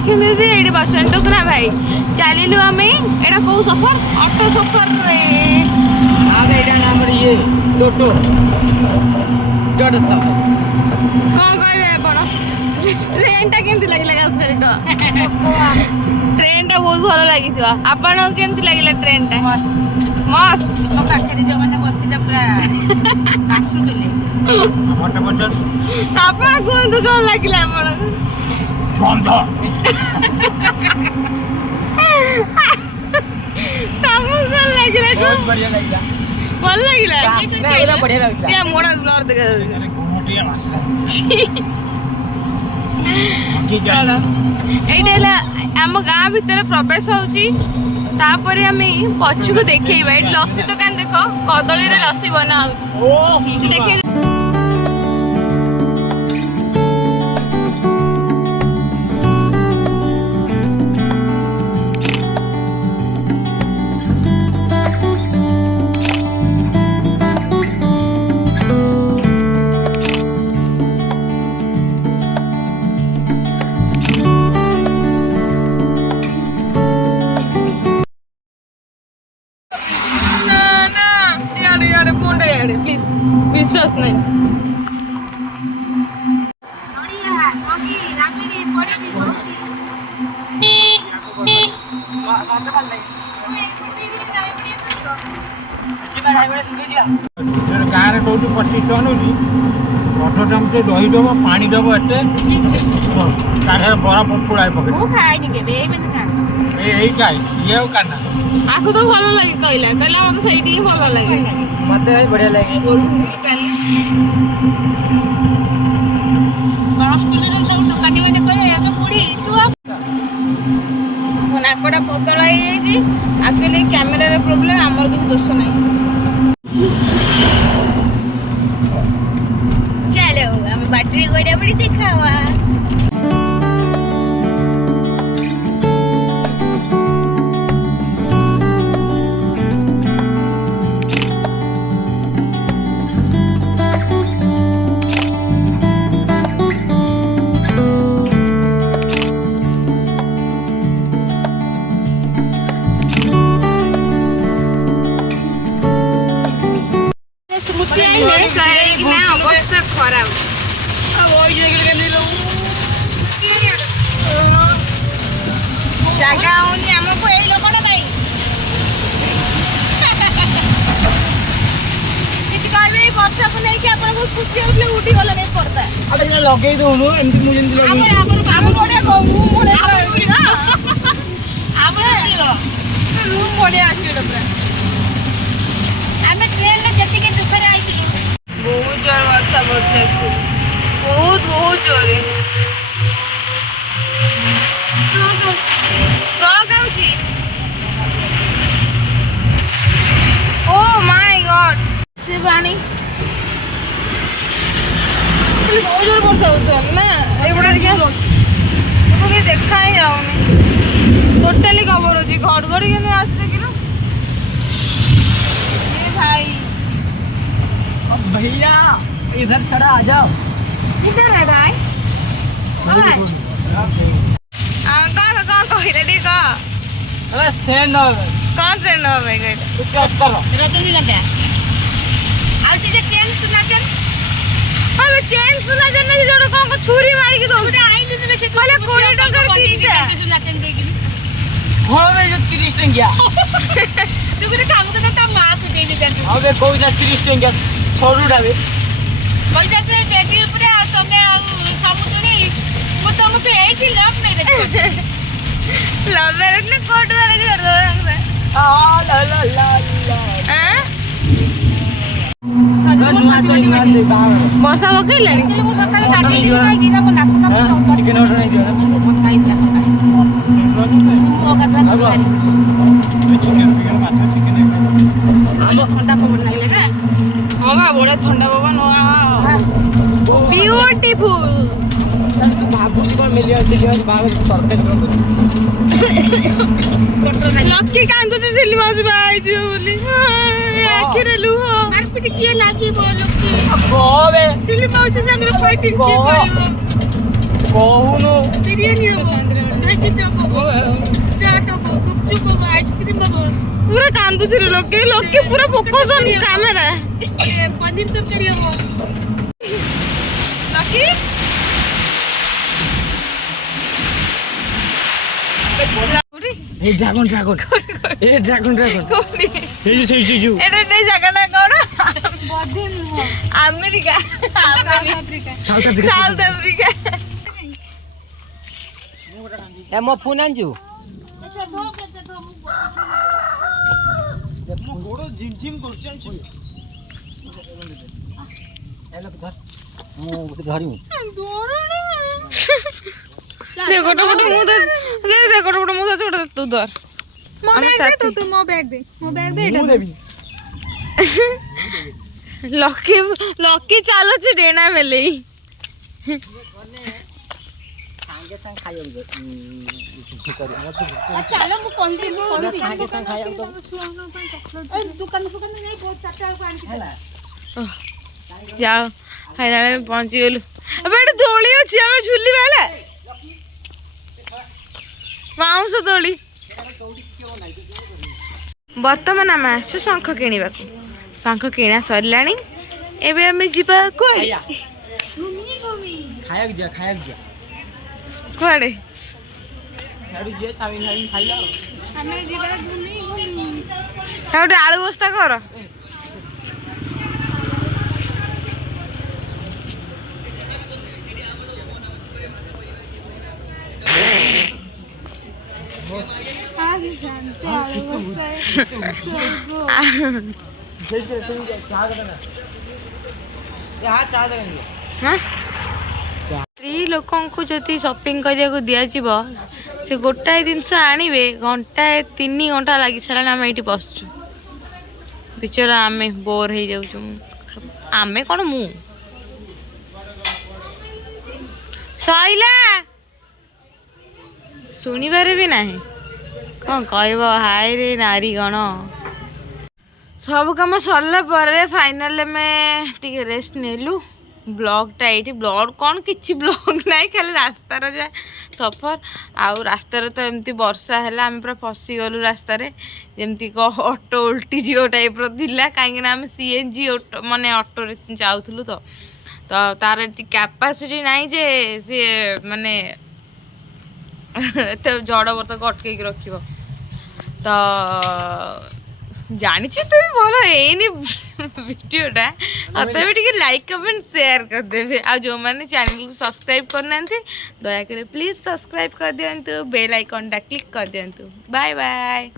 लक्ष्मी दीदी ये bus stand टुक ना भाई चलिलु आम एटा कौ सफर ऑटो सफर रे ये टोटो सफर कौन कहबे आपण ट्रेन टा केमती लागिला गासरी तो ट्रेन टा बहुत भलो लागि थियो आपण केमती लागिला ट्रेन टा मस्त मस्त तो पाखरे जो माने बसतिला पूरा आसुतले मोटा मोटा आपण कोन कोन लागिला आपण बंद तमु कोन लागिला को बहुत बढ़िया लागिला भल लागिला ना बढ़िया लागिला या मोड़ा ब्लर देखा घोटिया मासला এইটা আম গাঁ ভিতরে প্রবেশ হচ্ছে তারপরে আমি পছকু দেখাইবা এটি লস্যি দোকান দেখ কদলীরে লস্যি বনা হচ্ছে দেখে प्लीज विश्वास नहीं गाँव में कौन 25 टन हो 18 चामच दही दब पानी दब एटे बरा पुड़ाई पकड़ यही खाए ये काना आगु तो भल लगे कहला कहला मत सही भल लगे मत बढ़िया लगे नाकटा पतला एक्चुअली कैमेरा प्रोब्लेम आमर किसी दोष नहीं चलो हम बैटरी गोड़ा बड़ी दिखावा खराब जगह आउनी हमको एई लोकटा भाई किछ कहबे वर्षा को नहीं कि आपण बहुत खुशी होतले उठी गलो नहीं पड़ता अबे ये लगे दोनु एमती मु जेंती लगे हम बड़े रूम बड़े ना आबे रूम बड़े आसी डबरा हमें ट्रेन में जति के दुखरे आइछि बहुत जोर वर्षा पड़ছে बहुत बहुत जोरे ट्रक आउची ओ माय गॉड से पानी बहुत जोर वर्षा होता है ना ये बड़ा क्या तो देखा ही जाऊनी टोटली खबर होची घड़घड़ी के आस्ते कि ना ये भाई भैया इधर खड़ा आ जाओ किधर है भाई ओए का कहले दी का अरे सेंड होवे कौन सेंड होवे कहले कुछ करो रतनी घंटा आ सीधे चेन सुना चेन अबे चेन सुना चेन ने जोड़ को छुरी मारी के दो बेटा आई दिन में से पहले 20 टका दीते सुना चेन देगी हो में जो 30 टंकिया तू भी काम तो ता मां को दे दे अबे कोई ना 30 टंकिया 100 उठावे बोल जाते बेटी ऊपर आ तमे समुद्र नहीं वो तुमको यही थी लव मैरिज लव मैरिज ने कोर्ट मैरिज कर दो आ ला ला ला हैं ବର୍ଷା ପକେଇଲାଣି ଚିକେନ ଅର୍ଡର ନାହିଁ ଦିଅ ଥଣ୍ଡା ପବନ ଲାଗିଲା ନା ହଁ ବା ବଢିଆ ଥଣ୍ଡା ପବନ ବିୟୁଟିଫୁଲ ଭାବୁଛି କଣ ମିଲି ଅଛି ତରକାରୀ ଲକି କାନ୍ଦୁଛି ସିଲି ମାଉସୀ ବାହା ହେଇଯିବ ବୋଲି ଆଖିରେ ଲୁହ ମାରପିଟ କିଏ ଲାଗିବ ଲକି ସିଲି ମାଉସୀ ସାଙ୍ଗରେ ଫାଇଟିଂ କିଏ କରିବ କହୁନୁ ବିରିୟାନୀ ହବ ଭେଜି ଚପ୍ ହବ ଚାଟ୍ ହବ ଗୁପଚୁପ୍ ହବ ଆଇସ୍କ୍ରିମ୍ ହବ। ପୁରା କାନ୍ଦୁଛି ଲୋକେ ଲୋକେ ପୁରା ଫୋକସ୍ ଅନ୍ କ୍ୟାମେରା। ପନିର ତରକାରୀ ହବ ଲକି এই ড্রাগন ড্রাগন এই ড্রাগন ড্রাগন এই যে সেই সেই এটা জায়গাটা কোন বদ্ধ নুহ আমেরিকা সাউথ আফ্রিকা এ মো ফোন আনজু আচ্ছা ধো কেতে ধো মো গোড় জিম জিম করছ আনছু এলো ধর মো ধরি देखो गोटे गोटे मुंह दे दे गोटे गोटे मुंह दे तू धर मो बैग दे तू मो बैग दे एटा देबी लकी लकी चालो छ डेना मेले संगे संग खायो चलो मु कहि दे संगे संग खायो तो दुकान दुकान नहीं बहुत चाचा को आन हैला जाओ फाइनल में पहुंच गेलु अब एटा दोली अछि हमें झुली वाला माउस दोली बर्तमान आम आस शंख किणवा शंख किणा सरला एवं आम जा कड़े कड़े गोटे आलू बस्ता कर स्त्री लोक जदि शॉपिंग करने को दिज्व से गोटाए जिनस आणवे घंटाए 3 घंटा लगी सारा आम ये बसचु बिचरा आम बोर हो जाऊँ आम कौन मु सैला शुणिबारे भी नहीं कौन कह हाय रे नारी गण सब कम सरला पर फाइनल में टिके रेस्ट नेलु ब्लॉगटा ये ब्लॉग कौन किसी ब्लॉग ना खाली रास्तार जाए सफर आउ रास्तार तो एमती वर्षा है आम पूरा फसी गलु रास्तार जमती ऑटो उल्टी जीव टाइप रा कहीं आम सीएनजी ऑटो माने ऑटो जाऊँ तो तार कैपेसिटी नहीं जे सी माने तो जड़ बर्त अटकई रख तो जानी तो भी भल है वीडियोटा भी लाइक कमेंट शेयर करदे आ जो मैंने चैनल को सब्सक्राइब करना दयाकर प्लीज सब्सक्राइब कर दिंतु बेल आइकन क्लिक कर दिंतु बाय बाय।